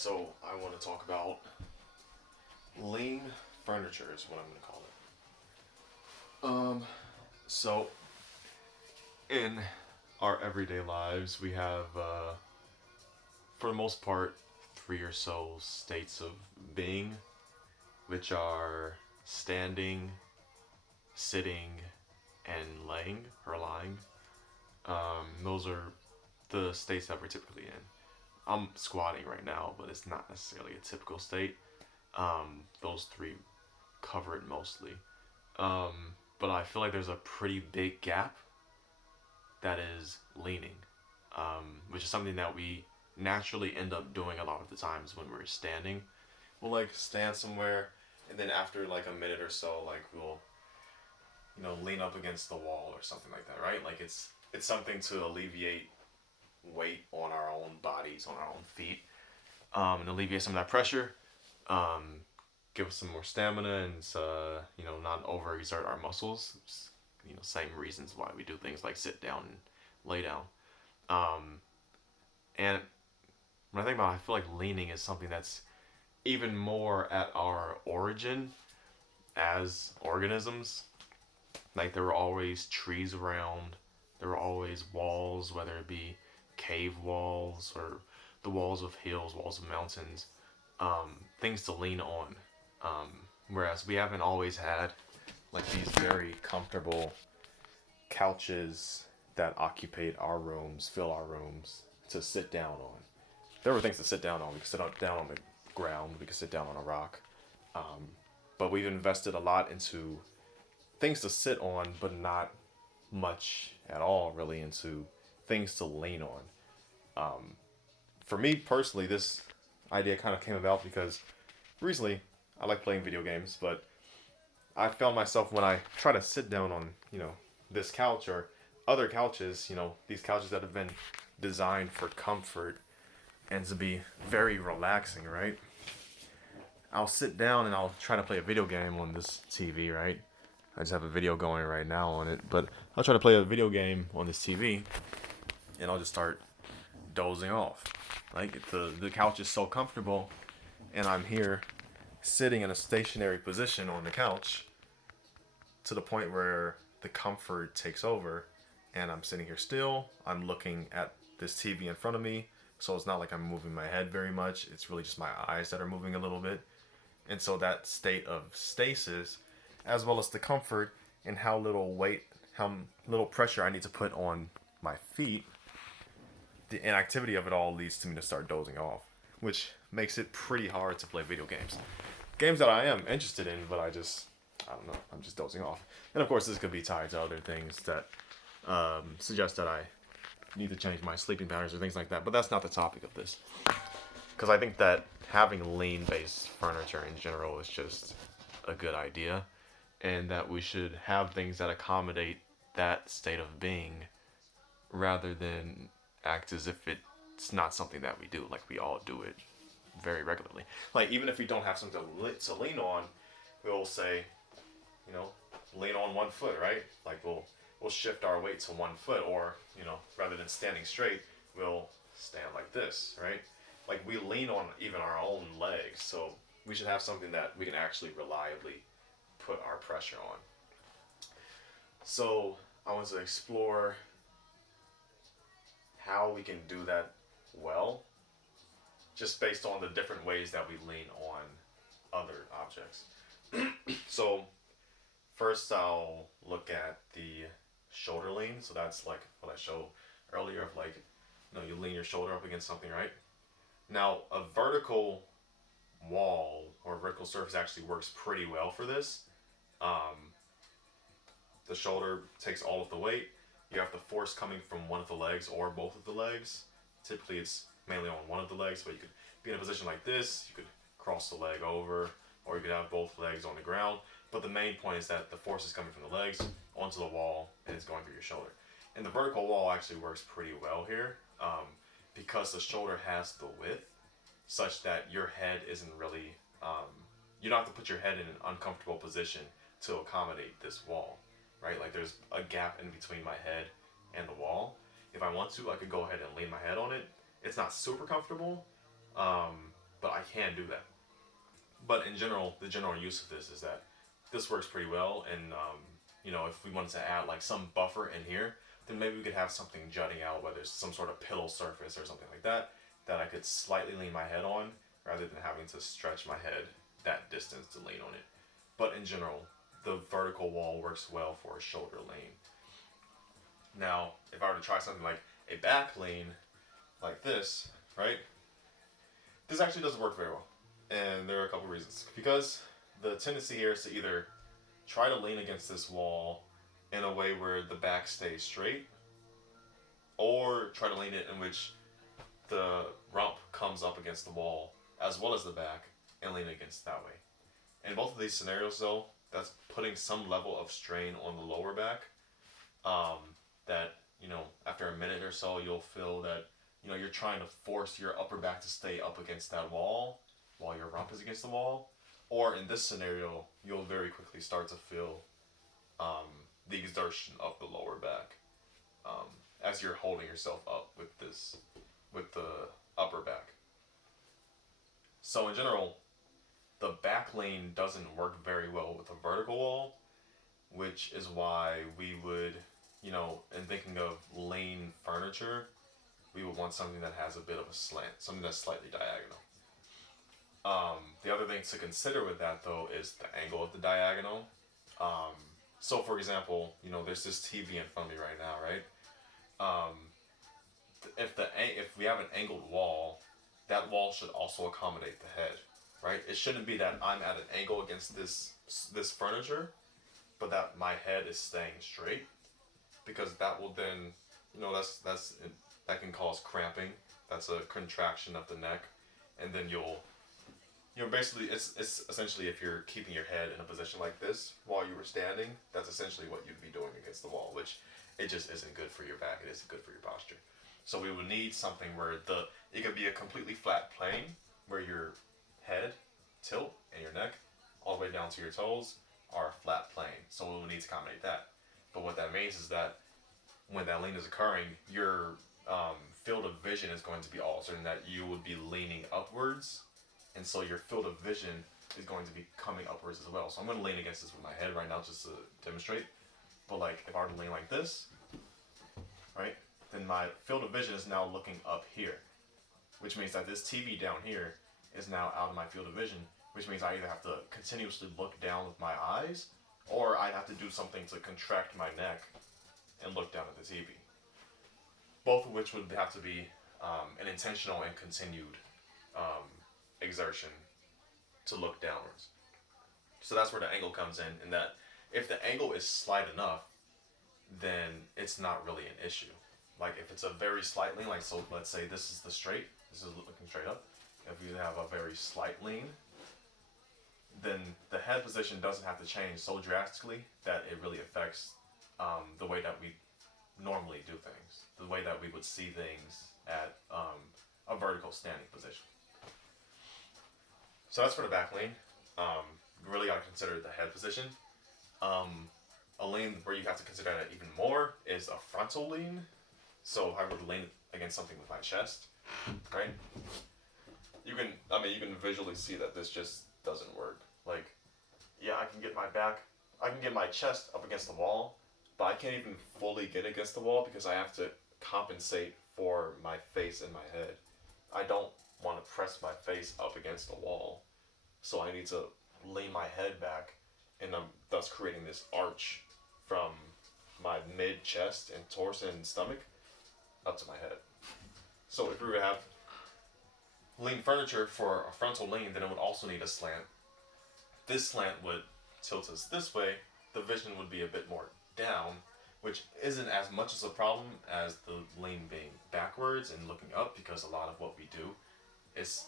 So I want to talk about lean furniture is what I'm going to call it. So in our everyday lives, we have, for the most part, three or so states of being, which are standing, sitting, and laying or lying. Those are the states that we're typically in. I'm squatting right now, but it's not necessarily a typical state. Those three cover it mostly. But I feel like there's a pretty big gap that is leaning, which is something that we naturally end up doing a lot of the times when we're standing. We'll like stand somewhere, and then after like a minute or so, like we'll lean up against the wall or something like that, right? Like it's something to alleviate weight on our own bodies, on our own feet, and alleviate some of that pressure. Um, Give us some more stamina and not overexert our muscles. Same reasons why we do things like sit down and lay down. Um, and when I think about it, I feel like leaning is something that's even more at our origin as organisms. Like there were always trees around, there were always walls, whether it be cave walls or the walls of hills, walls of mountains, things to lean on. Um, Whereas we haven't always had like these very comfortable couches that occupy our rooms, fill our rooms to sit down on. There were things to sit down on. We could down on the ground. We could sit down on a rock. But we've invested a lot into things to sit on, but not much at all really into things to lean on. For me personally, this idea kind of came about because recently I like playing video games, but I found myself when I try to sit down on, this couch or other couches, these couches that have been designed for comfort and to be very relaxing, right? I'll sit down and I'll try to play a video game on this TV, right? I just have a video going right now on it, but I'll try to play a video game on this TV and I'll just start dozing off. Like the couch is so comfortable and I'm here sitting in a stationary position on the couch to the point where the comfort takes over and I'm sitting here still. I'm looking at this TV in front of me, so it's not like I'm moving my head very much. It's really just my eyes that are moving a little bit. And so that state of stasis, as well as the comfort and how little weight, how little pressure I need to put on my feet, the inactivity of it all leads to me to start dozing off, which makes it pretty hard to play video games. Games that I am interested in, but I don't know, I'm just dozing off. And of course, this could be tied to other things that suggest that I need to change my sleeping patterns or things like that, but that's not the topic of this. Because I think that having lean-based furniture in general is just a good idea, and that we should have things that accommodate that state of being rather than act as if it's not something that we do. Like we all do it very regularly. Like even if we don't have something to lean on, we'll say, lean on one foot, right? Like we'll shift our weight to one foot, or rather than standing straight, we'll stand like this, right? Like we lean on even our own legs, so we should have something that we can actually reliably put our pressure on. So I want to explore how we can do that well, just based on the different ways that we lean on other objects. So first I'll look at the shoulder lean. So that's like what I showed earlier of like, you lean your shoulder up against something, right? Now a vertical wall or vertical surface actually works pretty well for this. The shoulder takes all of the weight. You have the force coming from one of the legs or both of the legs. Typically it's mainly on one of the legs, but you could be in a position like this. You could cross the leg over, or you could have both legs on the ground. But the main point is that the force is coming from the legs onto the wall and it's going through your shoulder. And the vertical wall actually works pretty well here, because the shoulder has the width such that your head isn't really, you don't have to put your head in an uncomfortable position to accommodate this wall, right? Like there's a gap in between my head and the wall. If I want to, I could go ahead and lean my head on it. It's not super comfortable, but I can do that. But in general, the general use of this is that this works pretty well. And if we wanted to add like some buffer in here, then maybe we could have something jutting out, whether it's some sort of pillow surface or something like that, that I could slightly lean my head on, rather than having to stretch my head that distance to lean on it. But in general, the vertical wall works well for a shoulder lean. Now, if I were to try something like a back lean, like this, right? This actually doesn't work very well. And there are a couple reasons. Because the tendency here is to either try to lean against this wall in a way where the back stays straight, or try to lean it in which the rump comes up against the wall as well as the back and lean against that way. In both of these scenarios, though, that's putting some level of strain on the lower back. That after a minute or so, you'll feel that you're trying to force your upper back to stay up against that wall while your rump is against the wall. Or in this scenario, you'll very quickly start to feel the exertion of the lower back as you're holding yourself up with the upper back. So in general, the back lean doesn't work very well with a vertical wall, which is why we would, in thinking of lean furniture, we would want something that has a bit of a slant, something that's slightly diagonal. The other thing to consider with that, though, is the angle of the diagonal. So, for example, there's this TV in front of me right now, right? If we have an angled wall, that wall should also accommodate the head, right? It shouldn't be that I'm at an angle against this furniture, but that my head is staying straight, because that will then, that can cause cramping. That's a contraction of the neck, and then basically it's essentially, if you're keeping your head in a position like this while you were standing, that's essentially what you'd be doing against the wall, which it just isn't good for your back. It isn't good for your posture. So we would need something where it could be a completely flat plane where your head, tilt, and your neck all the way down to your toes are a flat plane. So we would need to accommodate that. But what that means is that when that lean is occurring, your field of vision is going to be altered, and that you would be leaning upwards, and so your field of vision is going to be coming upwards as well. So I'm going to lean against this with my head right now just to demonstrate. But like if I were to lean like this, right, then my field of vision is now looking up here, which means that this TV down here is now out of my field of vision, which means I either have to continuously look down with my eyes, or I have to do something to contract my neck and look down at the TV. Both of which would have to be an intentional and continued exertion to look downwards. So that's where the angle comes in that if the angle is slight enough, then it's not really an issue. Like if it's a very slight lean, like so let's say this is this is looking straight up. If you have a very slight lean, then the head position doesn't have to change so drastically that it really affects the way that we normally do things, the way that we would see things at a vertical standing position. So that's for the back lean. You really got to consider the head position. A lean where you have to consider that even more is a frontal lean. So if I were to lean against something with my chest, right? You can visually see that this just doesn't work. Like, yeah, I can get my chest up against the wall, but I can't even fully get against the wall because I have to compensate for my face and my head. I don't want to press my face up against the wall, so I need to lean my head back, and I'm thus creating this arch from my mid-chest and torso and stomach up to my head. So if we were to have lean furniture for a frontal lean, then it would also need a slant. This slant would tilt us this way. The vision would be a bit more down, which isn't as much as a problem as the lean being backwards and looking up, because a lot of what we do is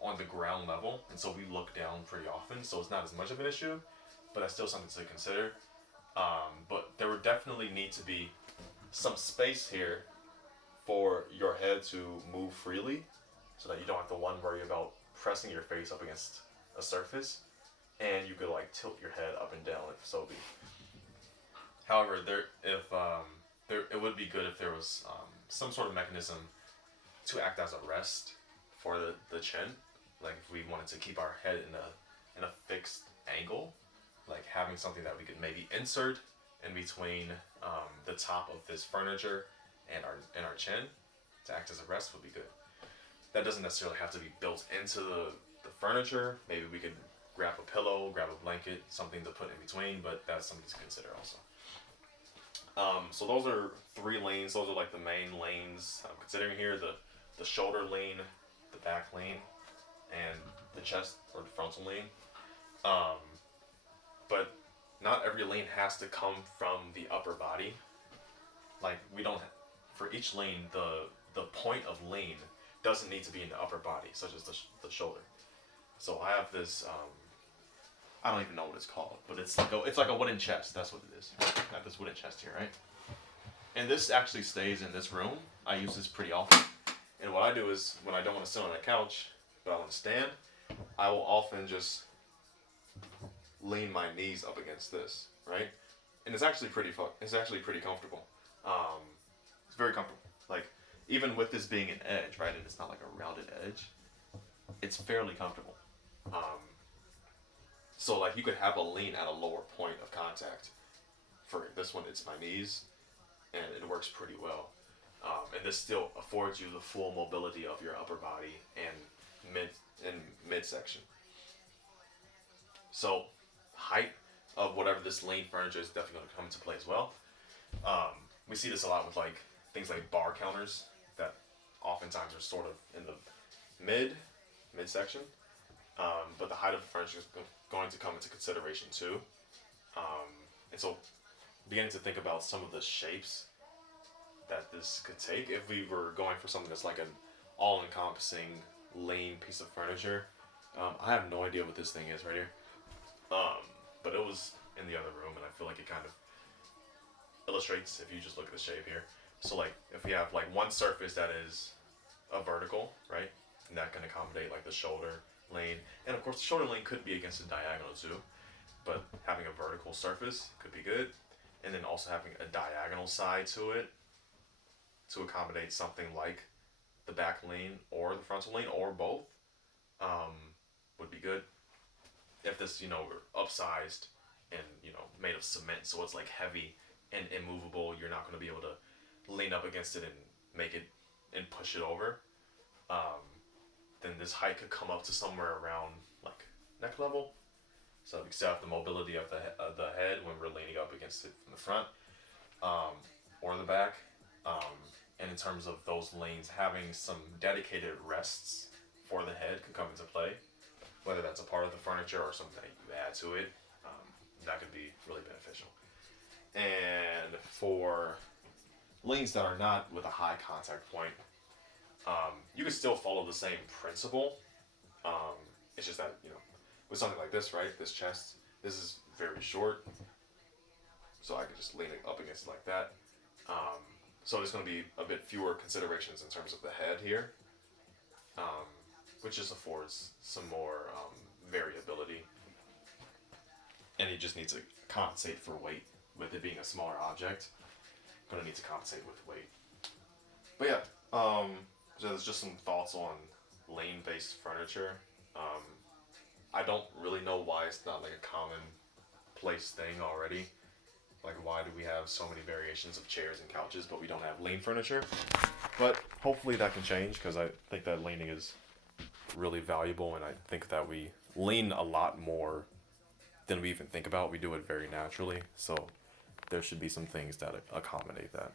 on the ground level, and so we look down pretty often, so it's not as much of an issue, but that's still something to consider. But there would definitely need to be some space here for your head to move freely, so that you don't have to worry about pressing your face up against a surface, and you could like tilt your head up and down if so be. However, it would be good if there was some sort of mechanism to act as a rest for the chin, like if we wanted to keep our head in a fixed angle, like having something that we could maybe insert in between the top of this furniture and our chin to act as a rest would be good. That doesn't necessarily have to be built into the furniture. Maybe we could grab a pillow, grab a blanket, something to put in between, but that's something to consider also. So those are three lanes. Those are like the main lanes I'm considering here: the shoulder lane, the back lane, and the chest or the frontal lane. Um, but not every lane has to come from the upper body. Like we don't, for each lane, the point of lane doesn't need to be in the upper body, such as the shoulder. So I have this. I don't even know what it's called, but it's like a wooden chest. That's what it is. I have this wooden chest here, right? And this actually stays in this room. I use this pretty often. And what I do is when I don't want to sit on a couch, but I want to stand, I will often just lean my knees up against this, right? And it's actually it's actually pretty comfortable. Um, it's very comfortable. Like even with this being an edge, right, and it's not like a rounded edge, it's fairly comfortable. Um, so like you could have a lean at a lower point of contact. For this one, it's my knees, and it works pretty well. And this still affords you the full mobility of your upper body and midsection. So height of whatever this lean furniture is definitely going to come into play as well. Um, we see this a lot with like things like bar counters that oftentimes are sort of in the midsection. But the height of the furniture is going to come into consideration too. And so beginning to think about some of the shapes that this could take if we were going for something that's like an all-encompassing lean piece of furniture. I have no idea what this thing is right here. But it was in the other room, and I feel like it kind of illustrates if you just look at the shape here. So like if we have like one surface that is a vertical, right, and that can accommodate like the shoulder lane, and of course the shoulder lane could be against the diagonal too, but having a vertical surface could be good, and then also having a diagonal side to it to accommodate something like the back lane or the frontal lane or both um, would be good. If this, were upsized and, made of cement, so it's like heavy and immovable, you're not going to be able to lean up against it and make it and push it over. Then this height could come up to somewhere around like neck level. So we still have the mobility of the head when we're leaning up against it from the front or the back. And in terms of those lanes, having some dedicated rests for the head could come into play, whether that's a part of the furniture or something that you add to it. That could be really beneficial. And for lanes that are not with a high contact point, you can still follow the same principle. It's just that, with something like this, right, this chest, this is very short, so I could just lean it up against it like that. So there's going to be a bit fewer considerations in terms of the head here, which just affords some more variability. And you just need to compensate for weight. With it being a smaller object, going to need to compensate with weight. But yeah, so there's just some thoughts on lane-based furniture. I don't really know why it's not like a common place thing already. Like, why do we have so many variations of chairs and couches, but we don't have lean furniture? But hopefully that can change, because I think that leaning is really valuable, and I think that we lean a lot more than we even think about. We do it very naturally, so there should be some things that accommodate that.